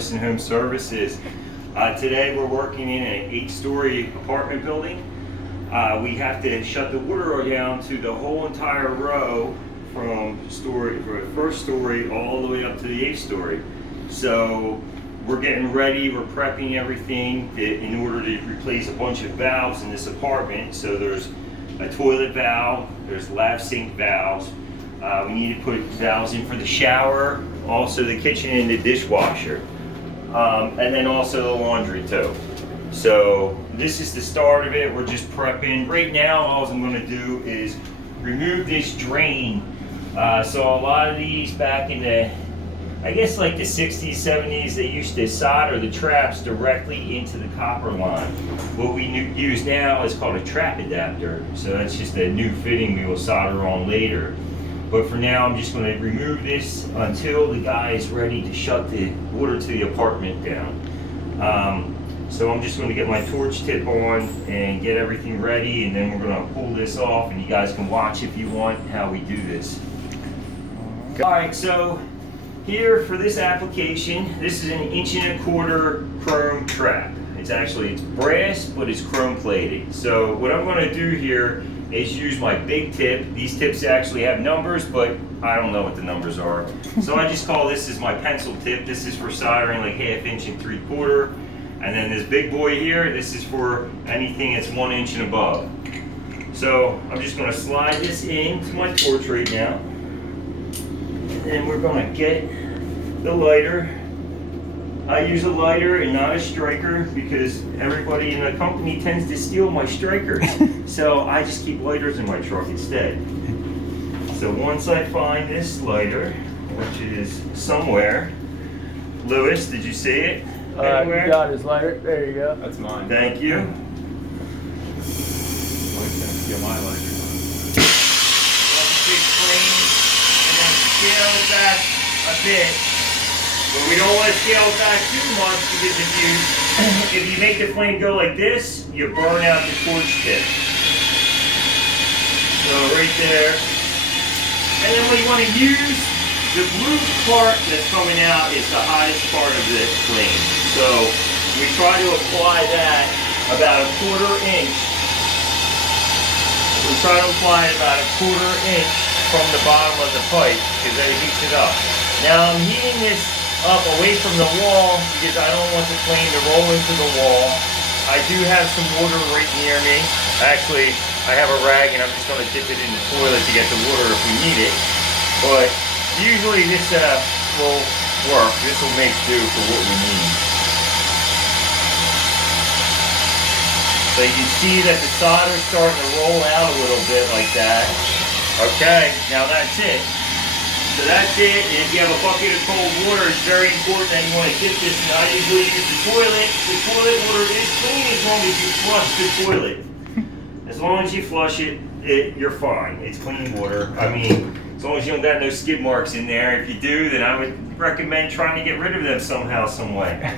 Artisan Home Services. Today we're working in an 8-story apartment building. We have to shut the water down to the whole entire row from first story all the way up to the 8th story. So we're getting ready, we're prepping everything in order to replace a bunch of valves in this apartment. So there's a toilet valve, there's lav sink valves. We need to put valves in for the shower, also the kitchen and the dishwasher, and then also the laundry too. So this is the start of it. We're just prepping. Right now, all I'm going to do is remove this drain. So a lot of these back in the, I guess like the 60s, 70s, they used to solder the traps directly into the copper line. What we use now is called a trap adapter. So that's just a new fitting we will solder on later. But for now, I'm just going to remove this until the guy is ready to shut the water to the apartment down. So I'm just going to get my torch tip on and get everything ready, and then we're going to pull this off, and you guys can watch if you want how we do this. Alright, so here for this application, this is an 1.25 inch chrome trap. It's brass, but it's chrome plated. So what I'm going to do here is use my big tip. These tips actually have numbers, but I don't know what the numbers are. So I just call this as my pencil tip. This is for soldering like 1/2 inch and 3/4. And then this big boy here, this is for anything that's 1 inch and above. So I'm just going to slide this into my torch right now. And then we're going to get the lighter. I use a lighter and not a striker because everybody in the company tends to steal my strikers. So I just keep lighters in my truck instead. So once I find this lighter, which is somewhere, Lewis, did you see it? You got his lighter. There you go. That's mine. Thank you. Steal my lighter. Big flame, and then scale it back a bit. But we don't want to scale it back too much because if you make the flame go like this, you burn out the torch tip. So right there. And then what you want to use, the blue part that's coming out is the hottest part of the flame. So we try to apply that about 1/4 inch. We try to apply about 1/4 inch from the bottom of the pipe because that heats it up. Now I'm heating this up away from the wall because I don't want the flame to roll into the wall. I do have some water right near me. Actually, I have a rag and I'm just going to dip it in the toilet to get the water if we need it. But usually this will work. This will make do for what we need. So you can see that the solder's starting to roll out a little bit like that. Okay, now that's it. So that's it. And if you have a bucket of cold water, it's very important that you want to dip this. And I usually use the toilet. The toilet water is clean as long as you flush the toilet. As long as you flush it, you're fine. It's clean water. I mean, as long as you don't got no skid marks in there. If you do, then I would recommend trying to get rid of them somehow, some way.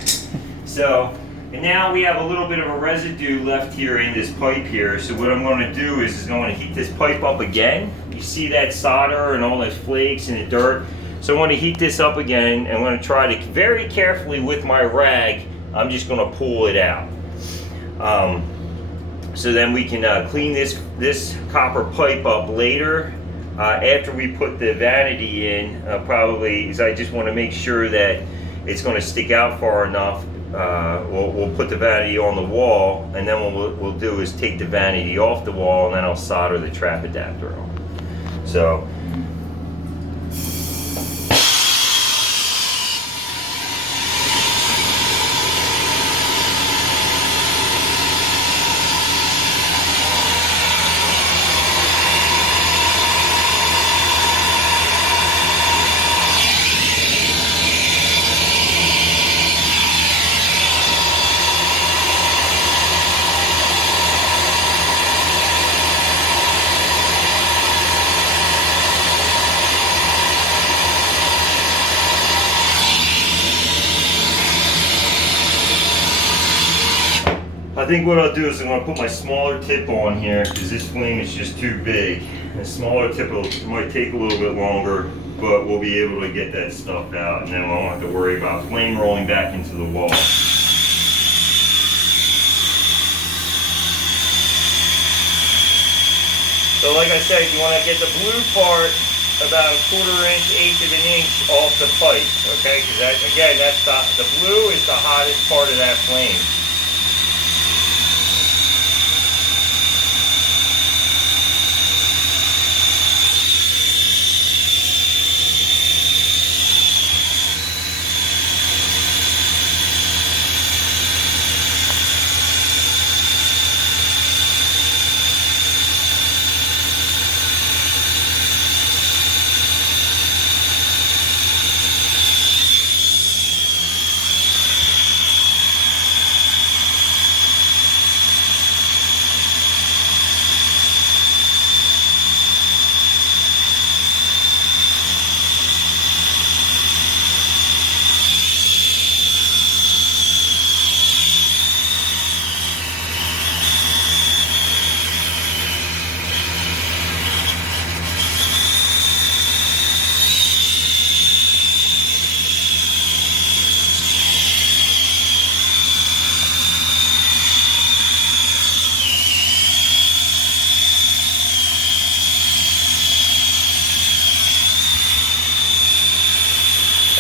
So, and now we have a little bit of a residue left here in this pipe here. So what I'm going to do is I'm going to heat this pipe up again. You see that solder and all those flakes and the dirt. So I want to heat this up again, and I'm going to try to very carefully with my rag, I'm just going to pull it out. So then we can clean this copper pipe up later. After we put the vanity in, probably, is I just want to make sure that it's going to stick out far enough. We'll put the vanity on the wall, and then what we'll do is take the vanity off the wall, and then I'll solder the trap adapter on. So. I think what I'll do is I'm going to put my smaller tip on here because this flame is just too big. The smaller tip might take a little bit longer. but we'll be able to get that stuff out, and then we won't have to worry about flame rolling back into the wall. So like I said, you want to get the blue part about 1/4 inch, 1/8 of an inch off the pipe, okay? Because that, again, that's the blue is the hottest part of that flame.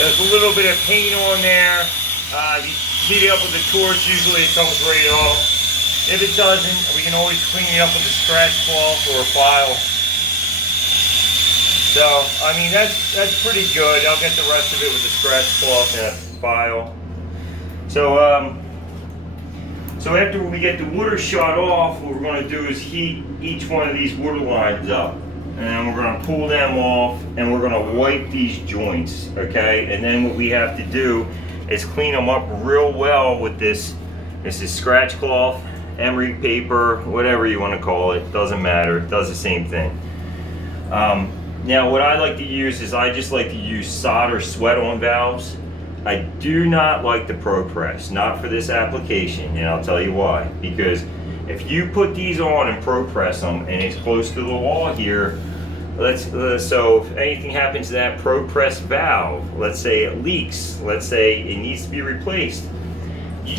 There's a little bit of paint on there. If you heat it up with a torch, usually it comes right off. If it doesn't, we can always clean it up with a scratch cloth or a file. So, I mean, that's pretty good. I'll get the rest of it with a scratch cloth and a file. So, so after we get the water shut off, what we're going to do is heat each one of these water lines up. And then we're going to pull them off and we're going to wipe these joints, okay? And then what we have to do is clean them up real well with this. This is scratch cloth, emery paper, whatever you want to call it. Doesn't matter. It does the same thing. Now what I like to use is I just like to use solder sweat-on valves. I do not like the Pro Press, not for this application, and I'll tell you why. Because if you put these on and Pro Press them and it's close to the wall here, so if anything happens to that Pro Press valve, let's say it leaks, let's say it needs to be replaced,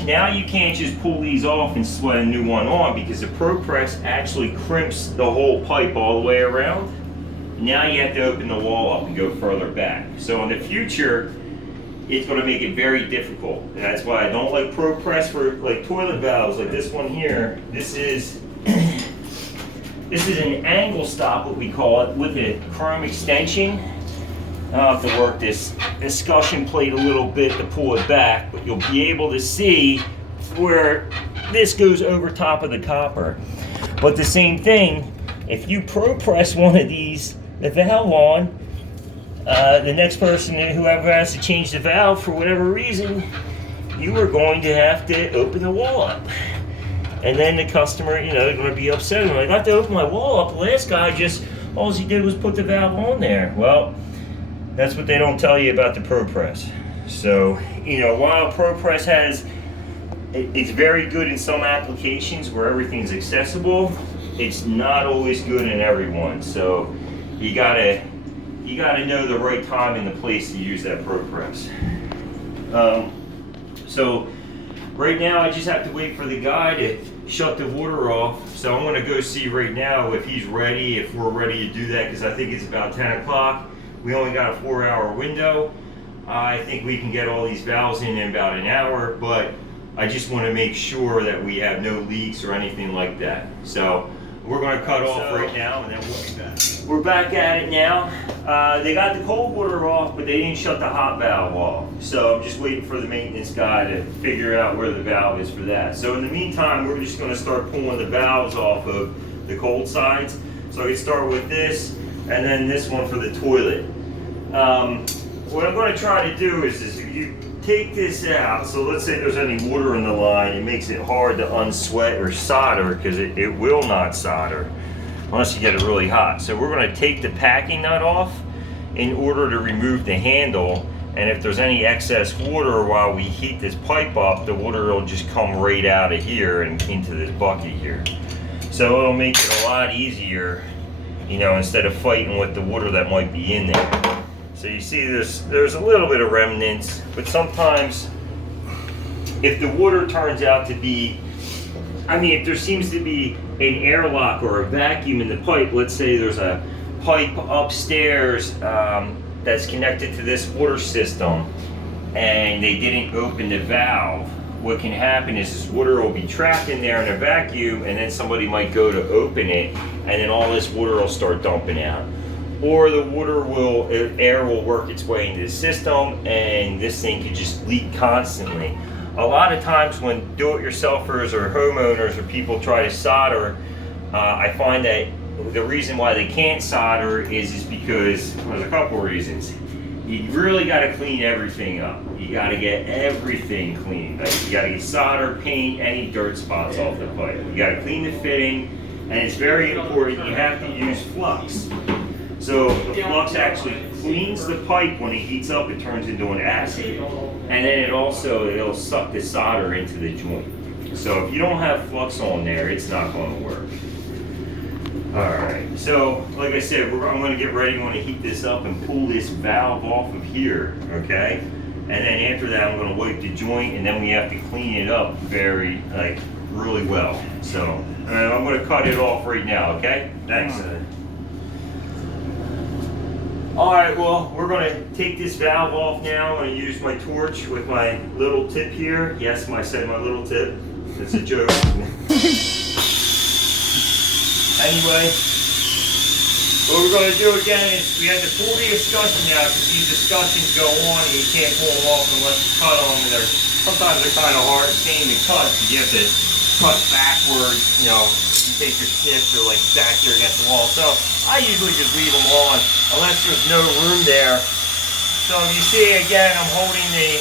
now you can't just pull these off and sweat a new one on, because the Pro Press actually crimps the whole pipe all the way around. Now you have to open the wall up and go further back. So in the future, it's going to make it very difficult. And that's why I don't like Pro Press for like toilet valves like this one here. This is an angle stop, what we call it, with a chrome extension. I'll have to work this discussion plate a little bit to pull it back, but you'll be able to see where this goes over top of the copper. But the same thing, if you Pro Press one of these, the valve on, the next person, whoever has to change the valve for whatever reason, you are going to have to open the wall up. And then the customer, they're going to be upset. They're like, I have to open my wall up. The last guy all he did was put the valve on there. Well, that's what they don't tell you about the Pro Press. So, while Pro Press it's very good in some applications where everything's accessible, it's not always good in everyone. So, you gotta know the right time and the place to use that Pro Press. So right now I just have to wait for the guy to shut the water off. So I'm gonna go see right now if he's ready, if we're ready to do that, because I think it's about 10 o'clock. We only got a 4-hour window. I think we can get all these valves in about an hour, but I just want to make sure that we have no leaks or anything like that. So we're going to cut off right now, and then we'll be back. We're back at it now. They got the cold water off, but they didn't shut the hot valve off. So I'm just waiting for the maintenance guy to figure out where the valve is for that. So in the meantime, we're just going to start pulling the valves off of the cold sides. So I can start with this, and then this one for the toilet. What I'm going to try to do is if you take this out, so let's say there's any water in the line, it makes it hard to unsweat or solder, because it will not solder unless you get it really hot. So we're going to take the packing nut off in order to remove the handle, and if there's any excess water while we heat this pipe up, the water will just come right out of here and into this bucket here. So it'll make it a lot easier, instead of fighting with the water that might be in there. So you see there's a little bit of remnants, but sometimes if the water turns out to be, I mean, if there seems to be an airlock or a vacuum in the pipe, let's say there's a pipe upstairs that's connected to this water system and they didn't open the valve, what can happen is this water will be trapped in there in a vacuum, and then somebody might go to open it, and then all this water will start dumping out. Or the air will work its way into the system, and this thing could just leak constantly. A lot of times when do-it-yourselfers or homeowners or people try to solder, I find that the reason why they can't solder is because there's a couple reasons. You really got to clean everything up. You got to get everything clean. Like you got to get solder, paint, any dirt spots off the pipe. You got to clean the fitting, and it's very important. You have to use flux. So the flux actually cleans the pipe. When it heats up, it turns into an acid, and then it'll suck the solder into the joint. So if you don't have flux on there, it's not going to work. Alright, so like I said, I'm going to get ready. I'm going to heat this up and pull this valve off of here, okay? And then after that, I'm going to wipe the joint, and then we have to clean it up really well. So I'm going to cut it off right now, okay? Thanks. Alright, well, we're going to take this valve off now. I'm going to use my torch with my little tip here. Yes, I said my little tip. It's a joke. Anyway, what we're going to do again is we have to pull the discussion out, because these discussions go on and you can't pull them off unless you cut them. And sometimes they're kind of hard pain to cut, because you have to cut backwards. You know, you take your snips, they're like back there against the wall. So I usually just leave them on unless there's no room there. So if you see again, I'm holding the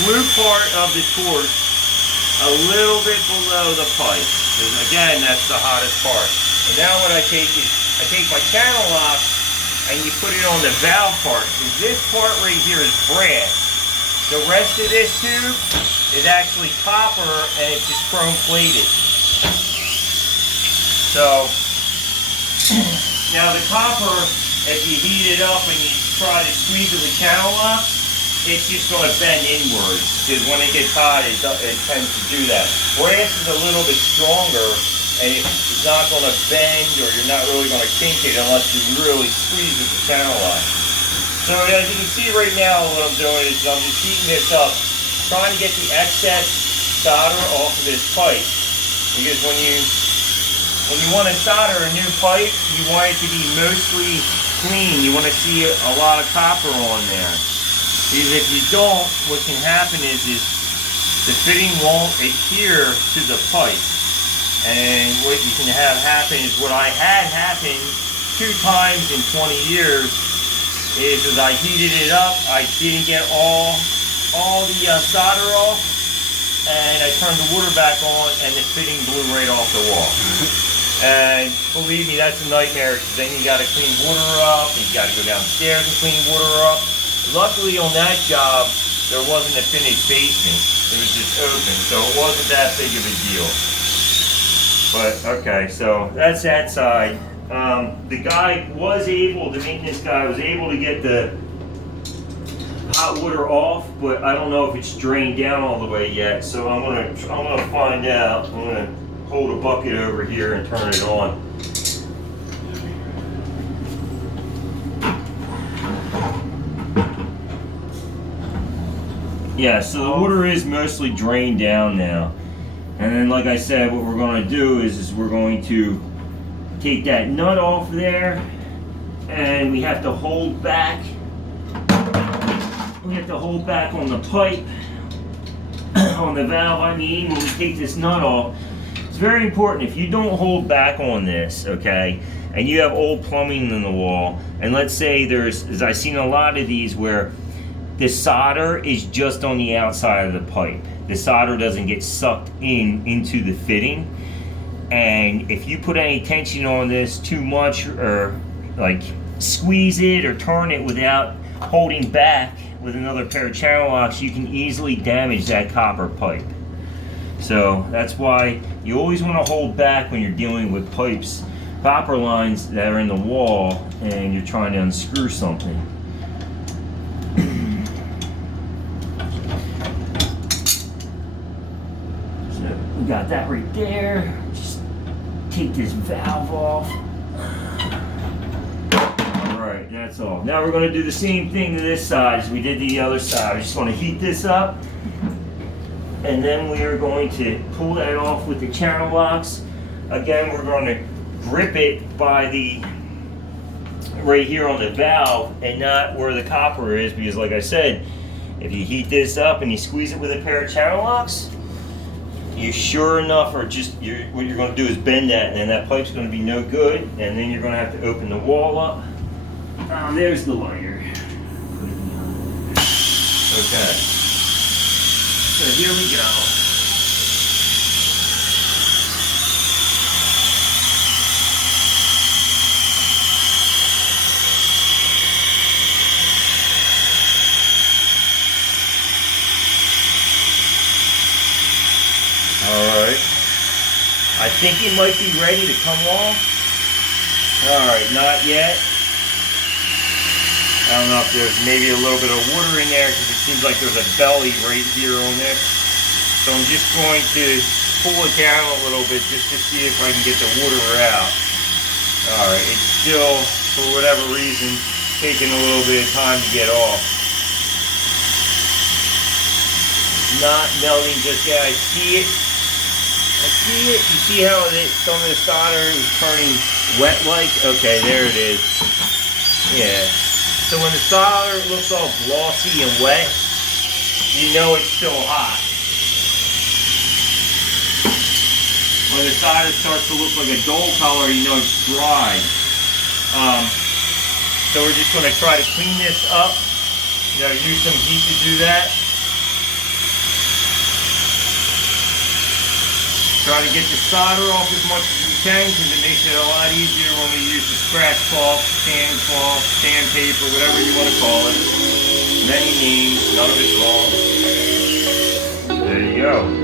blue part of the torch a little bit below the pipe. Again, that's the hottest part. And now what I take is, I take my channel lock and you put it on the valve part. This part right here is brass. The rest of this tube is actually copper, and it's just chrome plated. So, now the copper, if you heat it up and you try to squeeze it with channel locks, it's just going to bend inwards, because when it gets hot, it tends to do that. Brass is a little bit stronger, and it's not going to bend, or you're not really going to kink it unless you really squeeze with the channel lock. So as you can see right now, what I'm doing is I'm just heating this up, trying to get the excess solder off of this pipe. Because when you want to solder a new pipe, you want it to be mostly clean. You want to see a lot of copper on there. Because if you don't, what can happen is the fitting won't adhere to the pipe. And what you can have happen is what I had happen 2 times in 20 years is as I heated it up, I didn't get all the solder off, and I turned the water back on, and the fitting blew right off the wall. And believe me, that's a nightmare, because then you got to clean water up, and you got to go downstairs and clean water up. Luckily on that job, there wasn't a finished basement. It was just open, so it wasn't that big of a deal. But, okay, so that's that side. The maintenance guy was able to get the hot water off, but I don't know if it's drained down all the way yet, so I'm gonna find out. I'm gonna hold a bucket over here and turn it on. Yeah, so the water is mostly drained down now. And then, like I said, what we're going to do is we're going to take that nut off there, and we have to hold back. We have to hold back on the pipe, on the valve, I mean, when we take this nut off. It's very important. If you don't hold back on this, okay, and you have old plumbing in the wall, and let's say as I've seen a lot of these where the solder is just on the outside of the pipe. The solder doesn't get sucked into the fitting. And if you put any tension on this too much, or like squeeze it or turn it without holding back with another pair of channel locks, you can easily damage that copper pipe. So that's why you always want to hold back when you're dealing with pipes, copper lines that are in the wall, and you're trying to unscrew something. got that right there. Just take this valve off. Alright, that's all. Now we're going to do the same thing to this side as we did the other side. We just want to heat this up. And then we are going to pull that off with the channel locks. Again, we're going to grip it by the right here on the valve and not where the copper is, because like I said, if you heat this up and you squeeze it with a pair of channel locks, you sure enough are just, what you're going to do is bend that, and then that pipe's going to be no good, and then you're going to have to open the wall up. There's the lighter. Okay. So here we go. Alright. I think it might be ready to come off. Alright, not yet. I don't know if there's maybe a little bit of water in there because it seems like there's a belly right here on this. So I'm just going to pull it down a little bit just to see if I can get the water out. Alright, it's still, for whatever reason, taking a little bit of time to get off. Not melting just yet. I see it. I see it. You see how some of the solder is turning wet like? Okay, there it is. Yeah. So when the solder looks all glossy and wet, you know it's still hot. When the solder starts to look like a dull color, you know it's dry. So we're just going to try to clean this up. You know, use some heat to do that. Try to get the solder off as much as you can because it makes it a lot easier when we use the scratch cloth, sandpaper, whatever you want to call it. Many names, none of it's wrong. There you go.